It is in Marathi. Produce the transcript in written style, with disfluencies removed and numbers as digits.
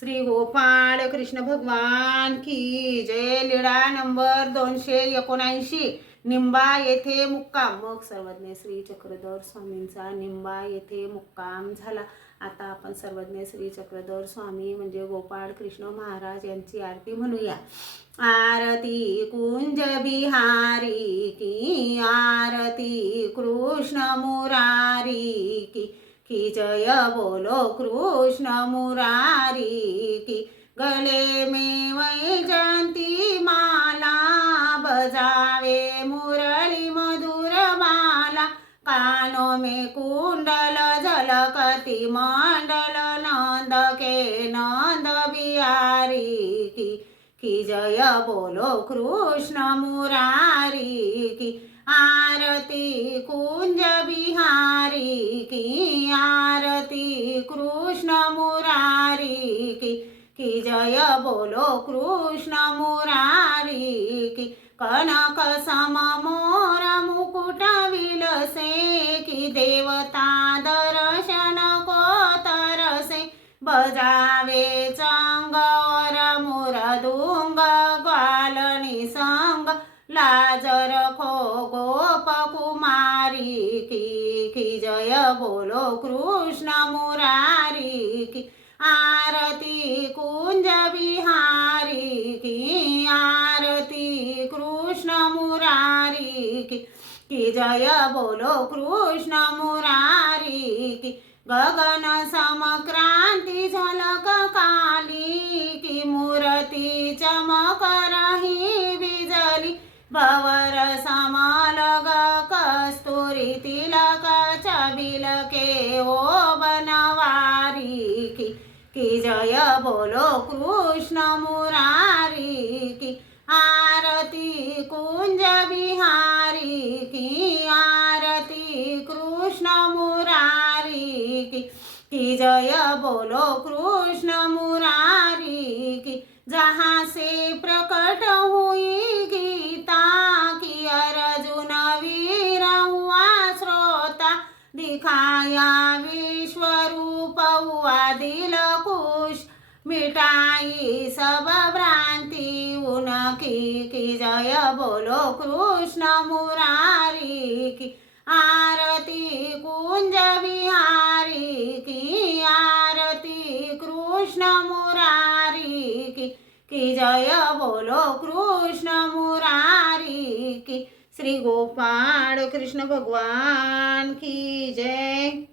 श्री गोपाळ कृष्ण भगवान की जय. लीळा नंबर 279. निंबा येथे मुक्काम. मग सर्वज्ञ श्री चक्रधर स्वामींचा निंबा येथे मुक्काम झाला. आता आपण सर्वज्ञ श्री चक्रधर स्वामी म्हणजे गोपाळ कृष्ण महाराज यांची आरती म्हणूया. आरती कुंज बिहारी की, आरती कृष्ण मुरारी की जय बोलो कृष्ण मुरारी की. गले में वैजंती माला, बजावे मुरली मधुर माला, कानों में कुंडल झलकती मंडल, नंद के नंद बिहारी की जय बोलो कृष्ण मुरारी की. आरती कुंज बिहारी की, आरती कृष्ण मुरारी की जय बोलो कृष्ण मुरारी की. कनक सम मोर मुकुट विलसे की, देवता दर्शन को तरसे, बजावे चंग और मुरदुंग, ग्वाल निसंग लाज रखो गोप कुमारी की जय बोलो कृष्ण मुरारी की. आरती कुंज बिहारी की, आरती कृष्ण मुरारी की जय बोलो कृष्ण मुरारी की. गगन समक्रांति झलक काली की, मूर्ति चमक रही बिजली, भवर समलग कस्तूरी तिलक, छबिल के ओ बनवारी की जय बोलो कृष्ण मुरारी की. आरती कुंज बिहारी की, आरती कृष्ण मुरारी की जय बोलो कृष्ण मुरारी की. जहाँ से प्रकट हुई गीता की, अर्जुन वीर हुआ श्रोता, दिखाया विश्व रूप हुआ दिल खुश, मिटाई सब भ्रांति उनकी जय बोलो कृष्ण मुरारी की. आरती कुंज बिहारी की, आरती कृष्ण मुरारी की जय बोलो कृष्ण मुरारी की. श्री गोपाळ कृष्ण भगवान की जय.